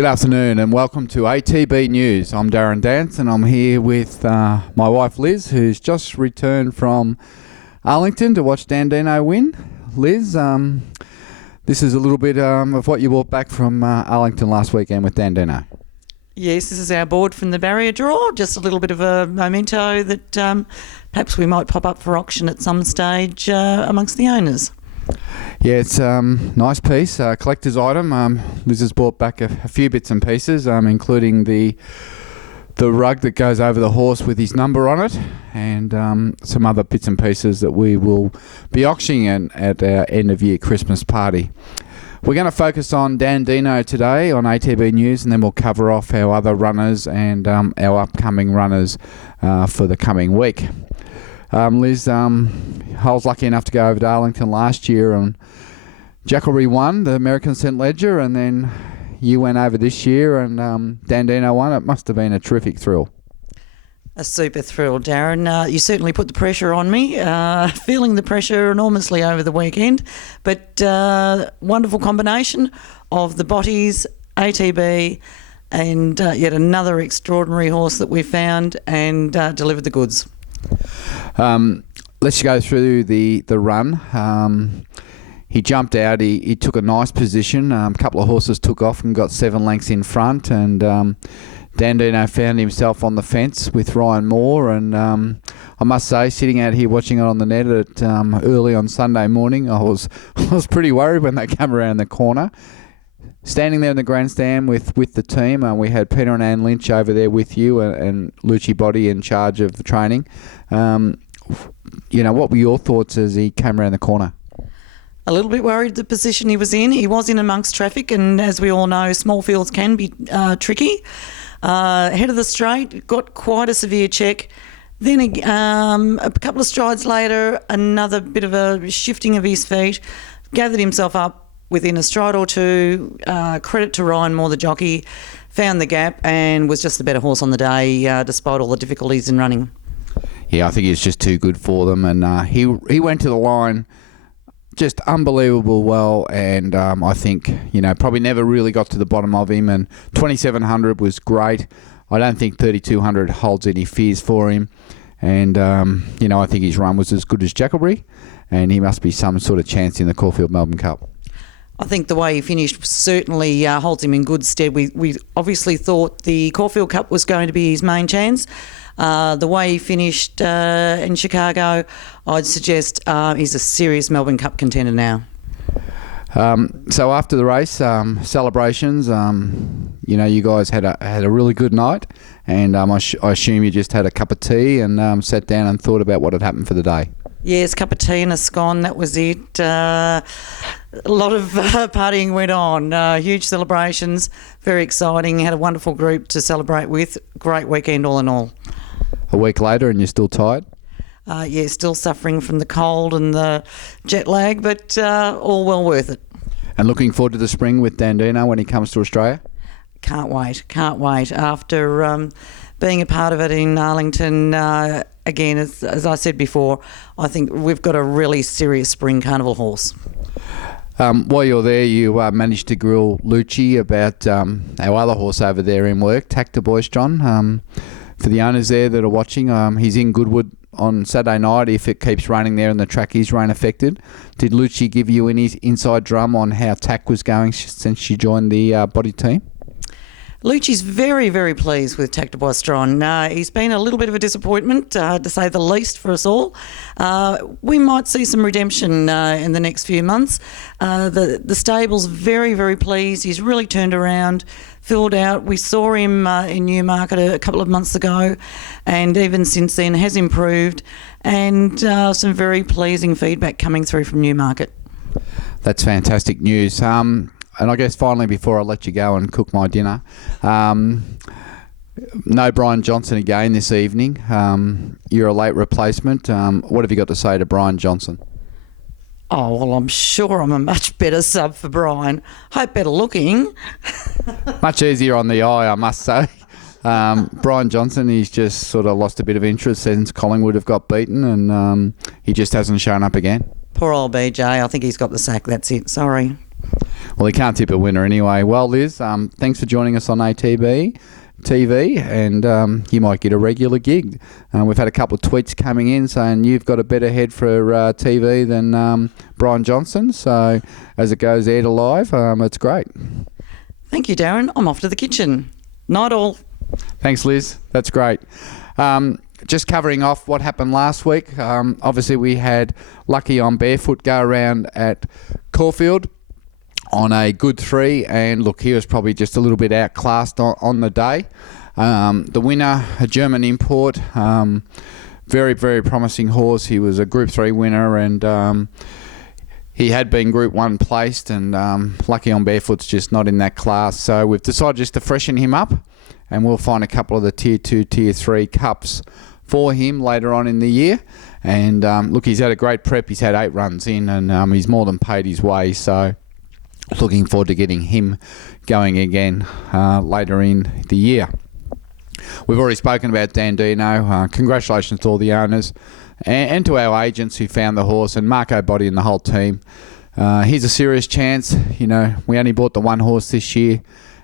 Good afternoon and welcome to ATB News. I'm Darren Dance and I'm here with my wife Liz, who's just returned from Arlington to watch Dandino win. Liz, this is a little bit of what you brought back from Arlington last weekend with Dandino. Yes, this is our board from the barrier draw, just a little bit of a memento that perhaps we might pop up for auction at some stage amongst the owners. Yeah, it's a nice piece, collector's item. Liz has brought back a few bits and pieces, including the rug that goes over the horse with his number on it, and some other bits and pieces that we will be auctioning at our end-of-year Christmas party. We're going to focus on Dandino today on ATB News, and then we'll cover off our other runners and our upcoming runners for the coming week. Liz, I was lucky enough to go over to Arlington last year, and Jackalry won the American St. Ledger, and then you went over this year and Dandino won. It must have been a terrific thrill. A super thrill, Darren. You certainly put the pressure on me, feeling the pressure enormously over the weekend, but wonderful combination of the Botties, ATB, and yet another extraordinary horse that we found and delivered the goods. Let's go through the run. He jumped out. He took a nice position. A couple of horses took off and got 7 lengths in front, and Dandino found himself on the fence with Ryan Moore. And I must say, sitting out here watching it on the net at early on Sunday morning, I was pretty worried when they came around the corner. Standing there in the grandstand with the team, we had Peter and Anne Lynch over there with you, and Lucci Body in charge of the training. What were your thoughts as he came around the corner? A little bit worried the position he was in. He was in amongst traffic, and as we all know, small fields can be tricky. Head of the straight, got quite a severe check. Then a couple of strides later, another bit of a shifting of his feet, gathered himself up within a stride or two. Credit to Ryan Moore, the jockey, found the gap and was just the better horse on the day, despite all the difficulties in running. Yeah, I think he's just too good for them, and he went to the line just unbelievable well, and I think, probably never really got to the bottom of him, and 2,700 was great. I don't think 3,200 holds any fears for him, and, I think his run was as good as Jackalry, and he must be some sort of chance in the Caulfield Melbourne Cup. I think the way he finished certainly holds him in good stead. We obviously thought the Caulfield Cup was going to be his main chance. The way he finished in Chicago, I'd suggest he's a serious Melbourne Cup contender now. So after the race, celebrations, you guys had a really good night, and I assume you just had a cup of tea and sat down and thought about what had happened for the day. Yes, cup of tea and a scone, that was it. A lot of partying went on, huge celebrations, very exciting. Had a wonderful group to celebrate with. Great weekend all in all. A week later and you're still tired? Yeah, still suffering from the cold and the jet lag, but all well worth it. And looking forward to the spring with Dandino when he comes to Australia? Can't wait. After being a part of it in Arlington, again, as I said before, I think we've got a really serious spring carnival horse. While you're there, you managed to grill Lucci about our other horse over there in work, ATB-TV. For the owners there that are watching, he's in Goodwood on Saturday night if it keeps raining there and the track is rain affected. Did Lucci give you any inside drum on how TAC was going since she joined the body team? Lucci's very, very pleased with ATB-TV. He's been a little bit of a disappointment, to say the least, for us all. We might see some redemption in the next few months. The stable's very, very pleased. He's really turned around, filled out. We saw him in Newmarket a couple of months ago, and even since then has improved, and some very pleasing feedback coming through from Newmarket. That's fantastic news. And I guess finally, before I let you go and cook my dinner, no Brian Johnson again this evening. You're a late replacement. What have you got to say to Brian Johnson? Oh, well, I'm sure I'm a much better sub for Brian. Hope better looking. Much easier on the eye, I must say. Brian Johnson, he's just sort of lost a bit of interest since Collingwood have got beaten, and he just hasn't shown up again. Poor old BJ. I think he's got the sack. That's it. Sorry. Well, he can't tip a winner anyway. Well, Liz, thanks for joining us on ATB-TV, and you might get a regular gig. We've had a couple of tweets coming in saying you've got a better head for TV than Brian Johnson. So as it goes air to live, it's great. Thank you, Darren. I'm off to the kitchen. Night all. Thanks, Liz. That's great. Just covering off what happened last week. Obviously, we had Lucky on Barefoot go around at Caulfield on a good 3, and look, he was probably just a little bit outclassed on the day. The winner, a German import, very, very promising horse. He was a Group 3 winner, and he had been Group 1 placed, and Lucky on Barefoot's just not in that class. So we've decided just to freshen him up, and we'll find a couple of the Tier 2, Tier 3 cups for him later on in the year. And look, he's had a great prep. He's had 8 runs in, and he's more than paid his way. So looking forward to getting him going again later in the year. We've already spoken about Dandino. Congratulations to all the owners and to our agents who found the horse, and Marco Body and the whole team. He's a serious chance. You know, we only bought the one horse this year,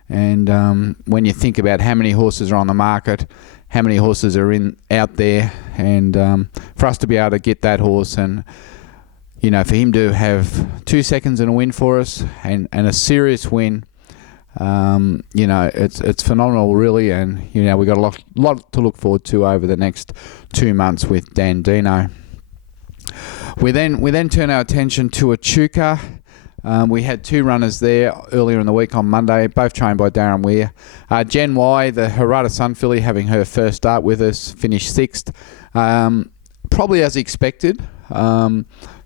and when you think about how many horses are on the market, how many horses are out there, and for us to be able to get that horse, and you know, for him to have 2 seconds in a win for us, and a serious win, you know, it's phenomenal, really. And you know, we've got a lot to look forward to over the next 2 months with Dandino. We then turn our attention to Echuca. We had 2 runners there earlier in the week on Monday, both trained by Darren Weir. Jen Y, the Harada Sun filly, having her first start with us, finished 6th. Probably as expected.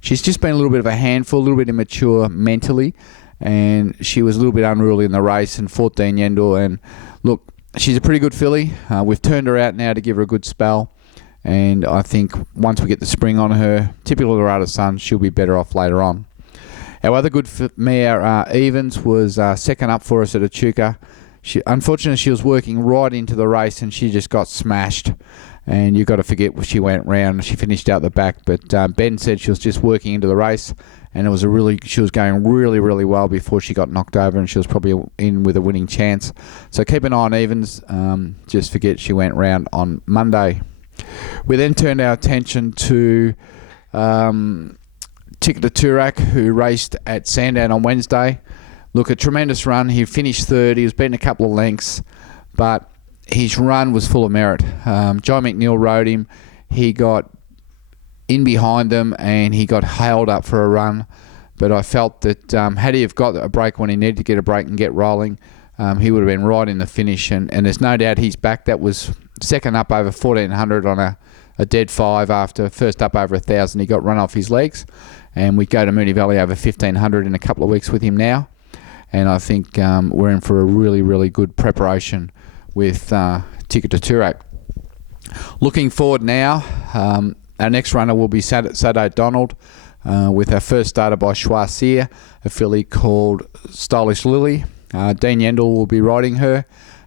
She's just been a little bit of a handful, a little bit immature mentally, and she was a little bit unruly in the race, and 14 Yendel. And look, she's a pretty good filly. We've turned her out now to give her a good spell, and I think once we get the spring on her, typical Harada Sun, she'll be better off later on. Our other good mare, Evans, was second up for us at Echuca. Unfortunately, she was working right into the race, and she just got smashed. And you've got to forget where she went round. She finished out the back, but Ben said she was just working into the race, and she was going really, really well before she got knocked over, and she was probably in with a winning chance. So keep an eye on Evans. Just forget she went round on Monday. We then turned our attention to Ticket to Turak, who raced at Sandown on Wednesday. Look, a tremendous run. He finished 3rd. He was beaten a couple of lengths, but his run was full of merit. John McNeil rode him. He got in behind them, and he got hailed up for a run. But I felt that had he have got a break when he needed to get a break and get rolling, he would have been right in the finish. And there's no doubt he's back. That was second up over 1,400 on a dead 5 after first up over 1,000. He got run off his legs. And we go to Moonee Valley over 1,500 in a couple of weeks with him now. And I think we're in for a really, really good preparation with Ticket to Turak. Looking forward now, our next runner will be Sado Donald with our first starter by Choisir, a filly called Stylish Lily. Dean Yendel will be riding her.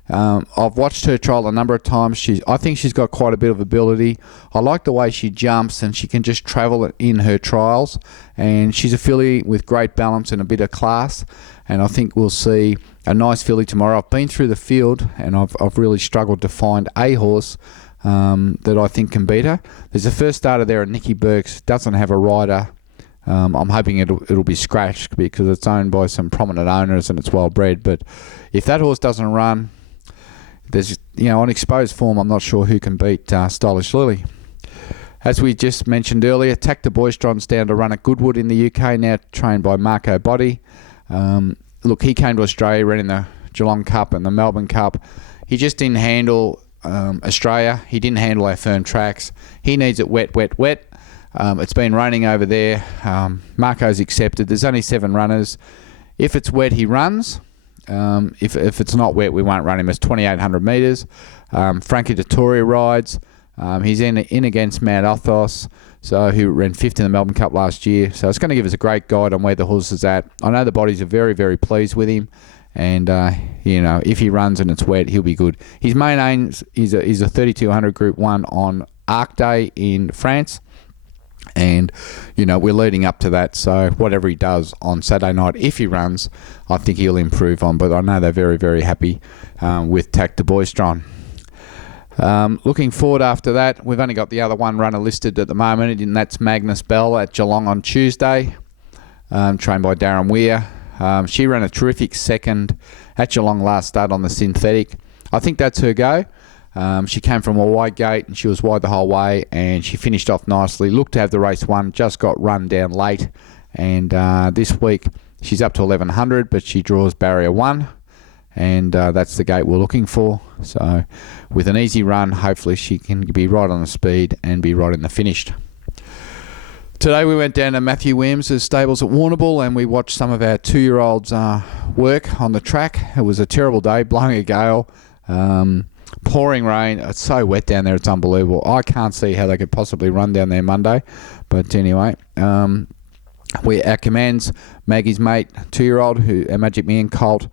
I've watched her trial a number of times. I think she's got quite a bit of ability. I like the way she jumps, and she can just travel in her trials. And she's a filly with great balance and a bit of class. And I think we'll see a nice filly tomorrow. I've been through the field, and I've really struggled to find a horse that I think can beat her. There's a first starter there at Nicky Burke's. Doesn't have a rider. I'm hoping it'll be scratched because it's owned by some prominent owners and it's well bred. But if that horse doesn't run, there's, you know, on exposed form, I'm not sure who can beat Stylish Lily. As we just mentioned earlier, Tactor Boystron's down to run at Goodwood in the UK, now trained by Marco Body. Look, he came to Australia, ran in the Geelong Cup and the Melbourne Cup. He just didn't handle Australia. He didn't handle our firm tracks. He needs it wet, wet, wet. It's been raining over there. Marco's accepted. There's only 7 runners. If it's wet, he runs. If it's not wet, we won't run him. It's 2,800 metres. Frankie Dettori rides. He's in against Mount Athos, who ran 5th in the Melbourne Cup last year. So it's going to give us a great guide on where the horse is at. I know the bodies are very, very pleased with him. And, you know, if he runs and it's wet, he'll be good. His main aim is a 3,200 Group 1 on Arc Day in France. And, we're leading up to that. So whatever he does on Saturday night, if he runs, I think he'll improve on. But I know they're very, very happy with Tack de Boistron. Looking forward after that, we've only got the other one runner listed at the moment, and that's Magnus Bell at Geelong on Tuesday, trained by Darren Weir. She ran a terrific second at Geelong last start on the synthetic. I think that's her go. She came from a wide gate and she was wide the whole way, and she finished off nicely. Looked to have the race won, just got run down late. And this week she's up to 1100, but she draws barrier 1, and that's the gate we're looking for. So with an easy run, hopefully she can be right on the speed and be right in the finish. Today we went down to Matthew Williams' stables at Warrnambool, and we watched some of our 2-year-olds work on the track. It was a terrible day, blowing a gale, pouring rain. It's so wet down there, it's unbelievable. I can't see how they could possibly run down there Monday. But anyway, our commands, Maggie's mate, 2-year-old, our Magic Man colt,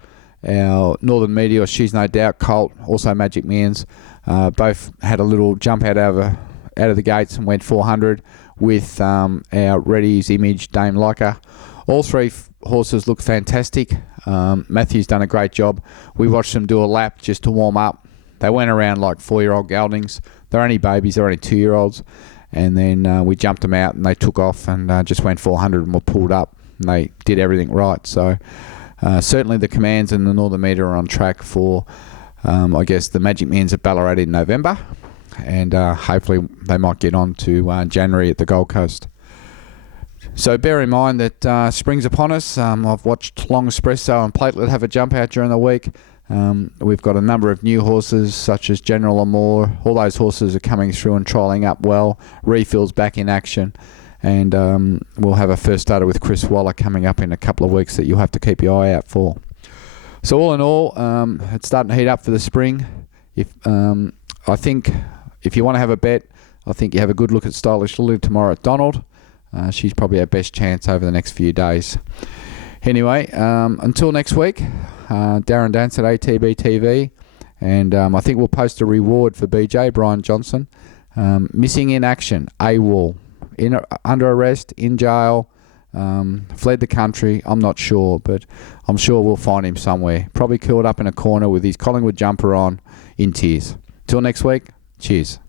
our Northern Meteor, She's No Doubt colt, also Magic Man's, both had a little jump out of the gates and went 400 with our Reddy's Image, Dame Leica. All 3 horses look fantastic. Matthew's done a great job. We watched them do a lap just to warm up. They went around like 4-year-old geldings. They're only babies, they're only 2-year-olds. And then we jumped them out and they took off and just went 400 and were pulled up. And they did everything right. So certainly the commands and the Northern Meter are on track for, I guess, the Magic Man's at Ballarat in November. And hopefully they might get on to January at the Gold Coast. So bear in mind that spring's upon us. I've watched Long Espresso and Platelet have a jump out during the week. We've got a number of new horses such as General Amour. All those horses are coming through and trialling up well. Refill's back in action. And we'll have a first starter with Chris Waller coming up in a couple of weeks that you'll have to keep your eye out for. So all in all, it's starting to heat up for the spring. I think if you want to have a bet, I think you have a good look at Stylish Lily tomorrow at Donald. She's probably our best chance over the next few days. Anyway, until next week, Darren Dance at ATB-TV, and I think we'll post a reward for BJ, Brian Johnson. Missing in action, AWOL, under arrest, in jail, fled the country. I'm not sure, but I'm sure we'll find him somewhere. Probably curled up in a corner with his Collingwood jumper on, in tears. Till next week, cheers.